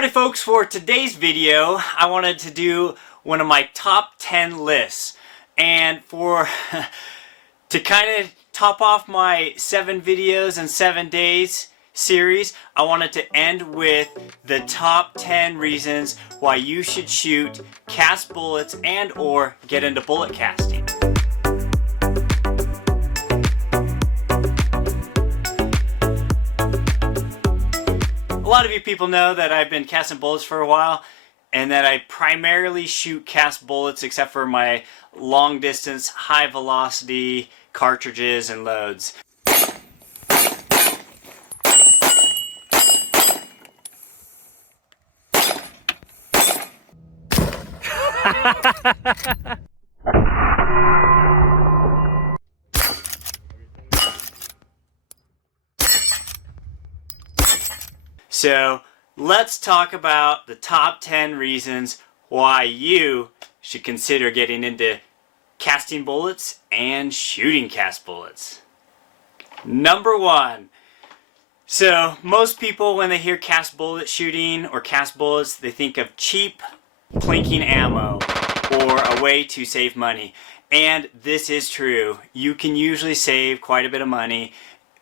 Howdy folks, for today's video I wanted to do one of my top 10 lists, and to kind of top off my 7 videos in 7 days series, I wanted to end with the top 10 reasons why you should shoot cast bullets and or get into bullet casting. A lot of you people know that I've been casting bullets for a while, and that I primarily shoot cast bullets except for my long distance, high velocity cartridges and loads. So let's talk about the top 10 reasons why you should consider getting into casting bullets and shooting cast bullets. Number 1. So most people, when they hear cast bullet shooting or cast bullets, they think of cheap plinking ammo or a way to save money. And this is true. You can usually save quite a bit of money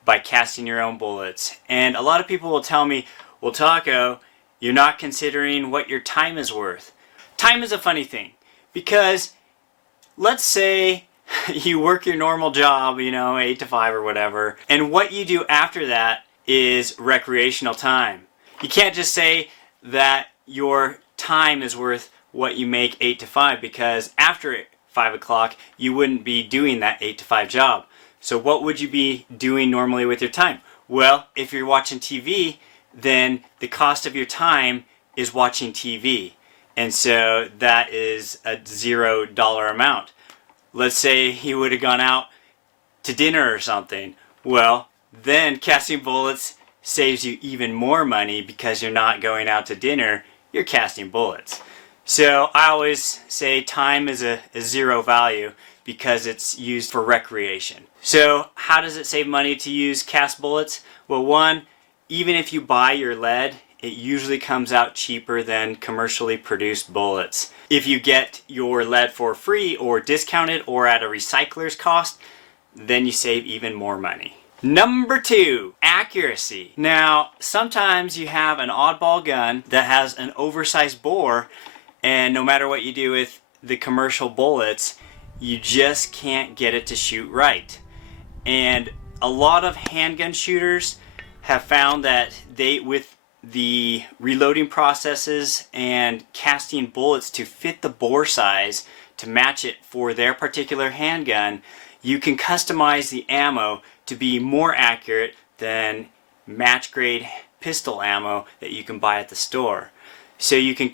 by casting your own bullets. And a lot of people will tell me, well, Taco, you're not considering what your time is worth. Time is a funny thing, because let's say you work your normal job, 8 to 5 or whatever, and what you do after that is recreational time. You can't just say that your time is worth what you make 8 to 5, because after 5 o'clock you wouldn't be doing that 8 to 5 job. So what would you be doing normally with your time? Well, if you're watching TV, then the cost of your time is watching TV. And so that is a $0 amount. Let's say you would have gone out to dinner or something. Well, then casting bullets saves you even more money, because you're not going out to dinner, you're casting bullets. So I always say time is a zero value, because it's used for recreation. So how does it save money to use cast bullets? Well, one, even if you buy your lead, it usually comes out cheaper than commercially produced bullets. If you get your lead for free or discounted or at a recycler's cost, then you save even more money. Number 2, accuracy. Now, sometimes you have an oddball gun that has an oversized bore, and no matter what you do with the commercial bullets, you just can't get it to shoot right. And a lot of handgun shooters have found that with the reloading processes and casting bullets to fit the bore size to match it for their particular handgun, you can customize the ammo to be more accurate than match grade pistol ammo that you can buy at the store. So you can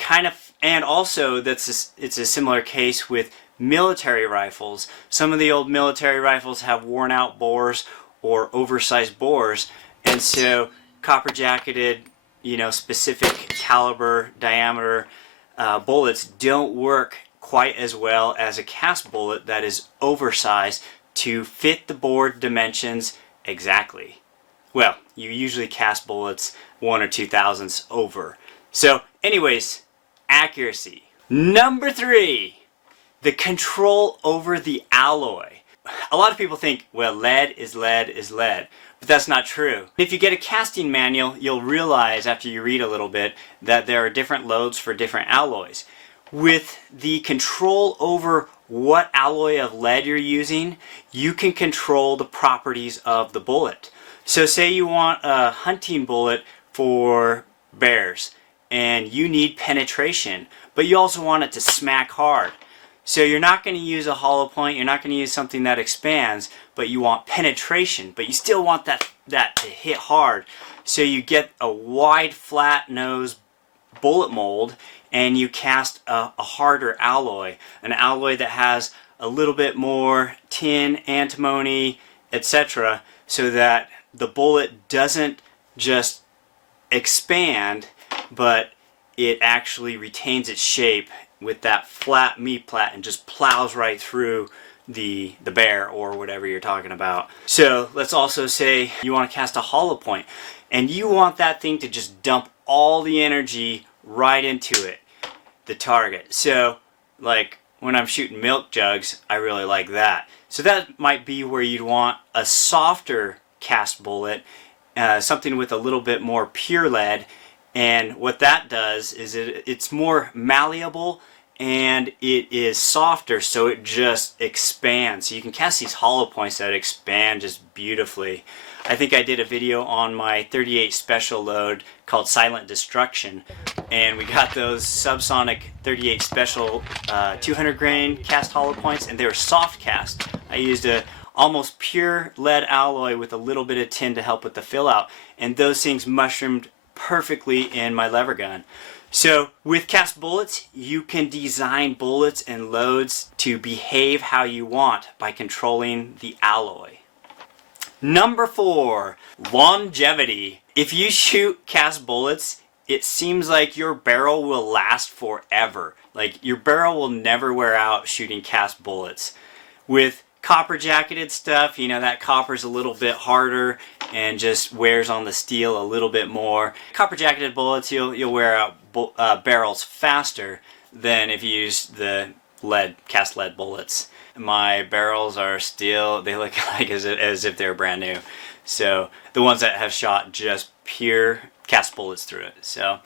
and also it's a similar case with military rifles. Some of the old military rifles have worn out bores or oversized bores, and so copper jacketed, specific caliber, diameter bullets don't work quite as well as a cast bullet that is oversized to fit the bore dimensions exactly. Well, you usually cast bullets 1 or 2 thousandths over. So anyways, accuracy. Number 3, the control over the alloy. A lot of people think, well, lead is lead is lead. But that's not true. If you get a casting manual, you'll realize after you read a little bit that there are different loads for different alloys. With the control over what alloy of lead you're using, you can control the properties of the bullet. So say you want a hunting bullet for bears, and you need penetration, but you also want it to smack hard. So you're not going to use a hollow point, you're not going to use something that expands, but you want penetration, but you still want that to hit hard. So you get a wide flat nose bullet mold, and you cast a harder alloy, an alloy that has a little bit more tin, antimony, etc., so that the bullet doesn't just expand, but it actually retains its shape with that flat meat plat and just plows right through the bear or whatever you're talking about. So let's also say you want to cast a hollow point, and you want that thing to just dump all the energy right into it, the target. So like when I'm shooting milk jugs, I really like that. So that might be where you'd want a softer cast bullet, something with a little bit more pure lead. And what that does is it's more malleable and it is softer, so it just expands. So you can cast these hollow points that expand just beautifully. I think I did a video on my 38 special load called Silent Destruction, and we got those Subsonic 38 special 200 grain cast hollow points, and they were soft cast. I used a almost pure lead alloy with a little bit of tin to help with the fill out, and those things mushroomed perfectly in my lever gun. So with cast bullets, you can design bullets and loads to behave how you want by controlling the alloy. Number 4, longevity. If you shoot cast bullets, it seems like your barrel will last forever. Like your barrel will never wear out shooting cast bullets. With copper jacketed stuff, you know, that copper's a little bit harder and just wears on the steel a little bit more. Copper jacketed bullets, you'll wear out barrels faster than if you use the cast lead bullets. My barrels are still, they look like as if they're brand new. So the ones that have shot just pure cast bullets through it. So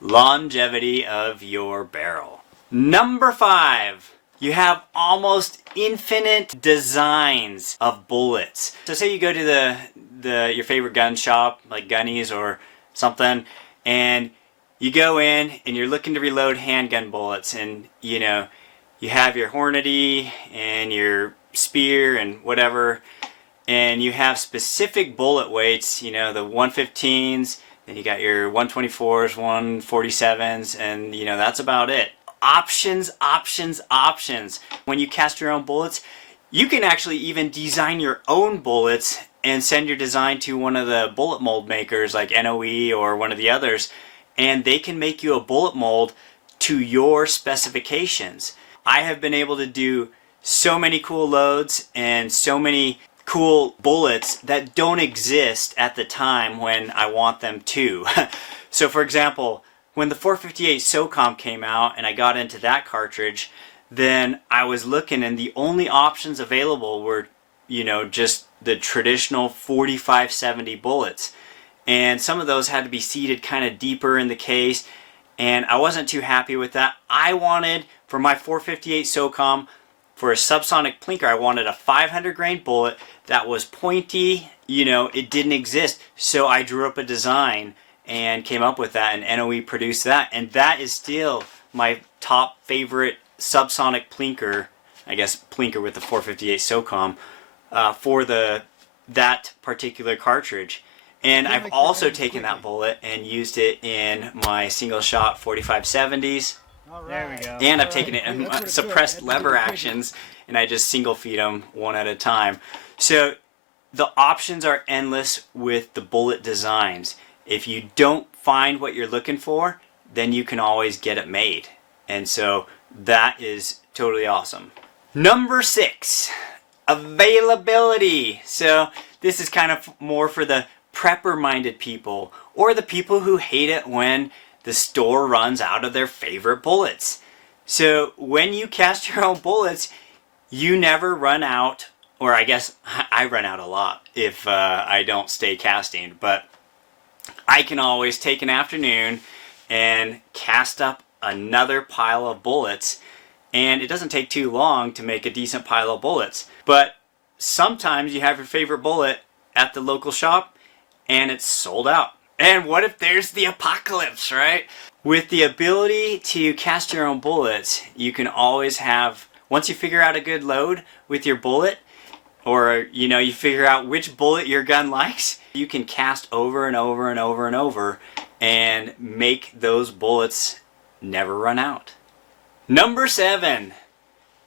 longevity of your barrel. Number 5. You have almost infinite designs of bullets. So say you go to your favorite gun shop, like Gunny's or something, and you go in and you're looking to reload handgun bullets, and you know, you have your Hornady and your Spear and whatever, and you have specific bullet weights, you know, the 115s, then you got your 124s, 147s, and you know, that's about it. Options, options, options. When you cast your own bullets, you can actually even design your own bullets and send your design to one of the bullet mold makers like NOE or one of the others, and they can make you a bullet mold to your specifications. I have been able to do so many cool loads and so many cool bullets that don't exist at the time when I want them to. So for example, when the 458 SOCOM came out and I got into that cartridge, then I was looking and the only options available were, you know, just the traditional 4570 bullets. And some of those had to be seated kind of deeper in the case, and I wasn't too happy with that. I wanted, for my 458 SOCOM, for a subsonic plinker, I wanted a 500 grain bullet that was pointy. You know, it didn't exist. So I drew up a design and came up with that, and NOE produced that, and that is still my top favorite subsonic plinker, I guess plinker with the 458 SOCOM, for that particular cartridge. And I've also taken that bullet and used it in my single shot 4570s. There we go. And I've taken it in suppressed lever actions, and I just single feed them one at a time. So the options are endless with the bullet designs. If you don't find what you're looking for, then you can always get it made. And so that is totally awesome. Number 6, availability. So this is kind of more for the prepper-minded people, or the people who hate it when the store runs out of their favorite bullets. So when you cast your own bullets, you never run out, or I guess I run out a lot if I don't stay casting, but I can always take an afternoon and cast up another pile of bullets, and it doesn't take too long to make a decent pile of bullets. But sometimes you have your favorite bullet at the local shop and it's sold out. And what if there's the apocalypse, right? With the ability to cast your own bullets, you can always have, once you figure out a good load with your bullet, or you know, you figure out which bullet your gun likes, you can cast over and over and over and over and make those bullets never run out. Number 7,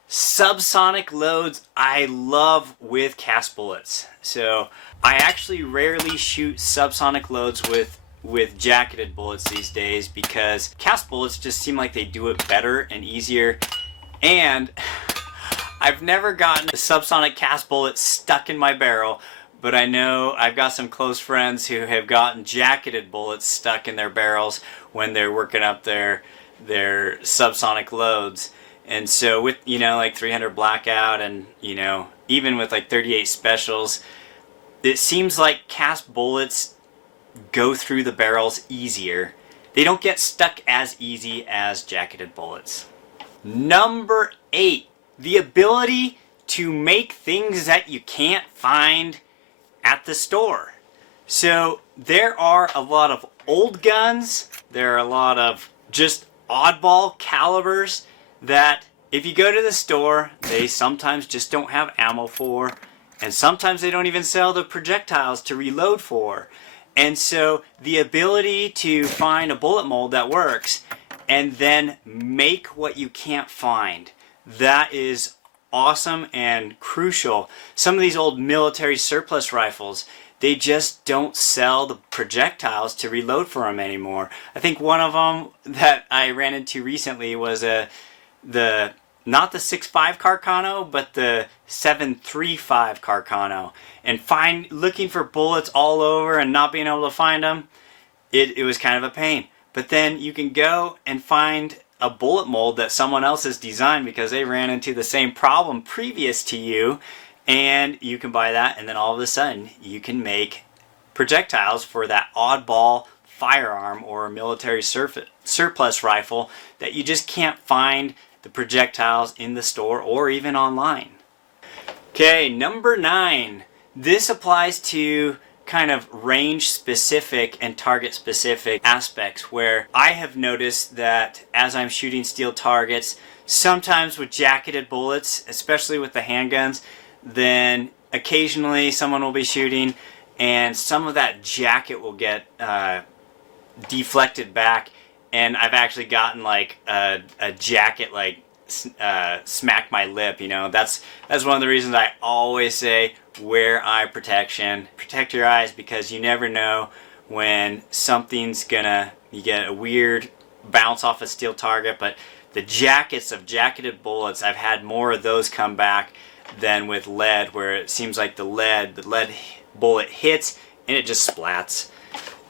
subsonic loads. I love with cast bullets. So I actually rarely shoot subsonic loads with jacketed bullets these days because cast bullets just seem like they do it better and easier, and I've never gotten a subsonic cast bullet stuck in my barrel, but I know I've got some close friends who have gotten jacketed bullets stuck in their barrels when they're working up their subsonic loads. And so with, like 300 blackout and, even with like 38 specials, it seems like cast bullets go through the barrels easier. They don't get stuck as easy as jacketed bullets. Number 8, the ability to make things that you can't find at the store. So there are a lot of old guns, there are a lot of just oddball calibers that if you go to the store, they sometimes just don't have ammo for, and sometimes they don't even sell the projectiles to reload for. And so the ability to find a bullet mold that works and then make what you can't find, that is awesome and crucial. Some of these old military surplus rifles, they just don't sell the projectiles to reload for them anymore. I think one of them that I ran into recently was not the 6.5 Carcano, but the 7.35 Carcano. And looking for bullets all over and not being able to find them, it was kind of a pain. But then you can go and find a bullet mold that someone else has designed because they ran into the same problem previous to you, and you can buy that, and then all of a sudden you can make projectiles for that oddball firearm or military surplus rifle that you just can't find the projectiles in the store or even online. Okay, number 9. This applies to kind of range specific and target specific aspects, where I have noticed that as I'm shooting steel targets, sometimes with jacketed bullets, especially with the handguns, then occasionally someone will be shooting and some of that jacket will get deflected back, and I've actually gotten like a jacket like smack my lip. That's one of the reasons I always say wear eye protection. Protect your eyes, because you never know when you get a weird bounce off a steel target. But the jackets of jacketed bullets, I've had more of those come back than with lead, where it seems like the lead bullet hits and it just splats.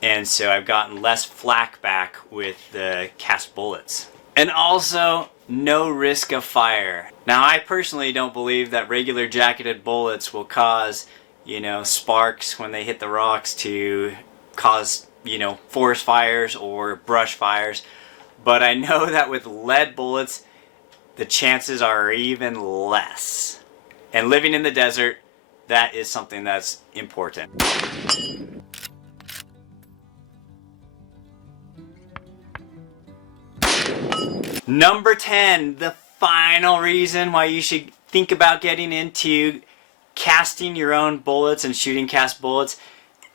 And so I've gotten less flak back with the cast bullets. And also, no risk of fire. Now, I personally don't believe that regular jacketed bullets will cause, sparks when they hit the rocks to cause, forest fires or brush fires. But I know that with lead bullets, the chances are even less. And living in the desert, that is something that's important. Number 10, the final reason why you should think about getting into casting your own bullets and shooting cast bullets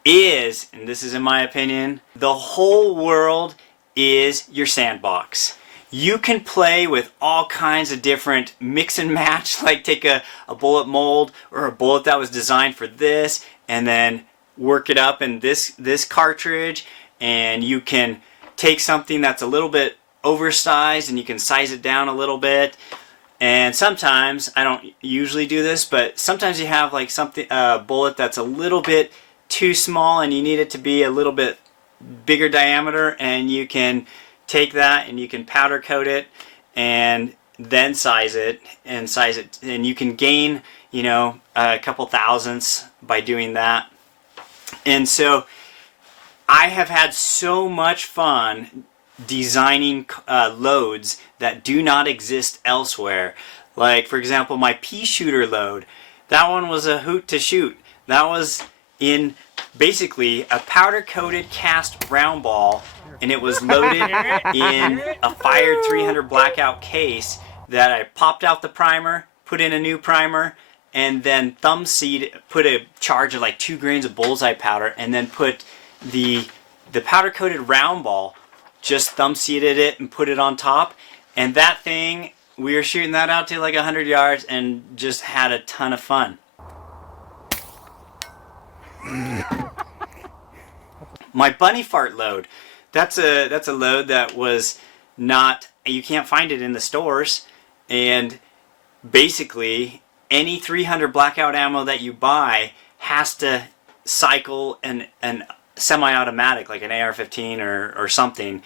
is, and this is in my opinion, the whole world is your sandbox. You can play with all kinds of different mix and match, like take a bullet mold or a bullet that was designed for this and then work it up in this cartridge, and you can take something that's a little bit oversized and you can size it down a little bit. And sometimes, I don't usually do this, but sometimes you have like a bullet that's a little bit too small and you need it to be a little bit bigger diameter, and you can take that and you can powder coat it and then size it, and you can gain a couple thousandths by doing that. And so I have had so much fun designing loads that do not exist elsewhere. Like, for example, my pea shooter load, that one was a hoot to shoot. That was in basically a powder coated cast round ball, and it was loaded in a fired 300 blackout case that I popped out the primer, put in a new primer, and then put a charge of like 2 grains of bullseye powder, and then put the powder coated round ball, just thumb seeded it and put it on top. And that thing, we were shooting that out to like 100 yards and just had a ton of fun. My bunny fart load, that's a load that was not, you can't find it in the stores, and basically any 300 blackout ammo that you buy has to cycle an semi-automatic like an AR-15 or something.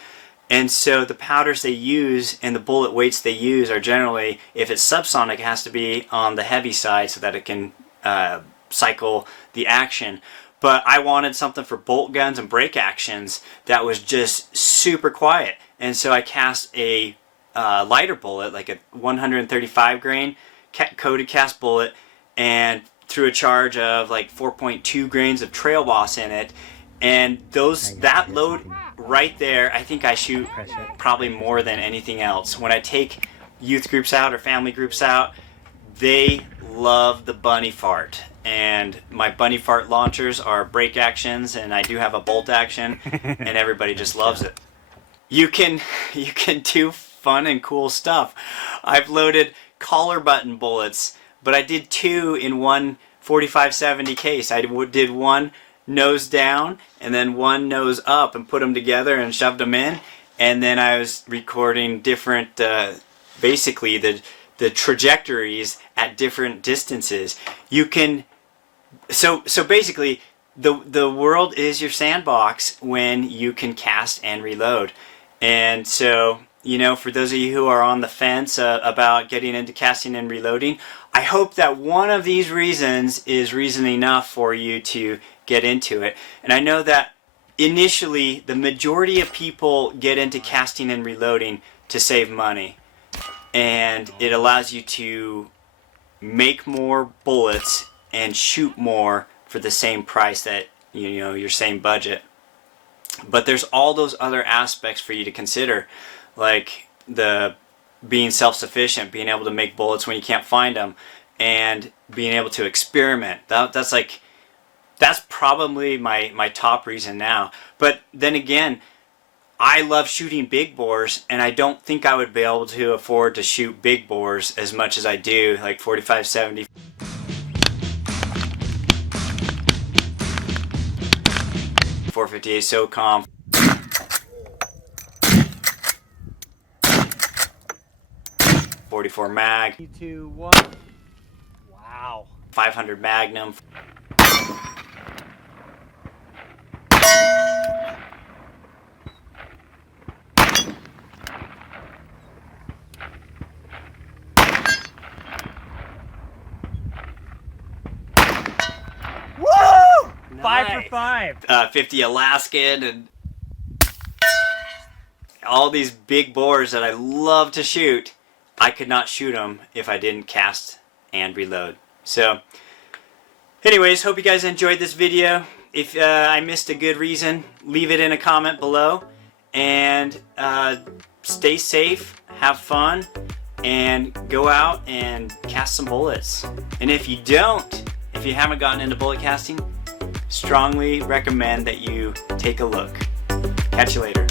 And so the powders they use and the bullet weights they use are generally, if it's subsonic, it has to be on the heavy side so that it can cycle the action. But I wanted something for bolt guns and break actions that was just super quiet. And so I cast a lighter bullet, like a 135 grain coated cast bullet, and threw a charge of like 4.2 grains of trail boss in it. And that load right there, I think I shoot probably more than anything else. When I take youth groups out or family groups out, they love the bunny fart. And my bunny fart launchers are break actions, and I do have a bolt action, and everybody just loves it. You can do fun and cool stuff. I've loaded collar button bullets, but I did 2 in one 4570 case. I did one nose down and then one nose up and put them together and shoved them in, and then I was recording different basically the trajectories at different distances. You can so basically the world is your sandbox when you can cast and reload. And so, you know, for those of you who are on the fence about getting into casting and reloading, I hope that one of these reasons is reason enough for you to get into it. And I know that initially the majority of people get into casting and reloading to save money, and it allows you to make more bullets and shoot more for the same price, that, you know, your same budget. But there's all those other aspects for you to consider, like the being self-sufficient, being able to make bullets when you can't find them, and being able to experiment. That's probably my top reason now. But then again, I love shooting big bores, and I don't think I would be able to afford to shoot big bores as much as I do, like 4570. 458 SOCOM. 44 mag. 3, 2, 1. Wow. 500 Magnum. Woo! Nice. 5 for 5. 50 Alaskan, and all these big bores that I love to shoot. I could not shoot them if I didn't cast and reload. So anyways, hope you guys enjoyed this video. If I missed a good reason, leave it in a comment below. And stay safe, have fun, and go out and cast some bullets. And if you haven't gotten into bullet casting, strongly recommend that you take a look. Catch you later.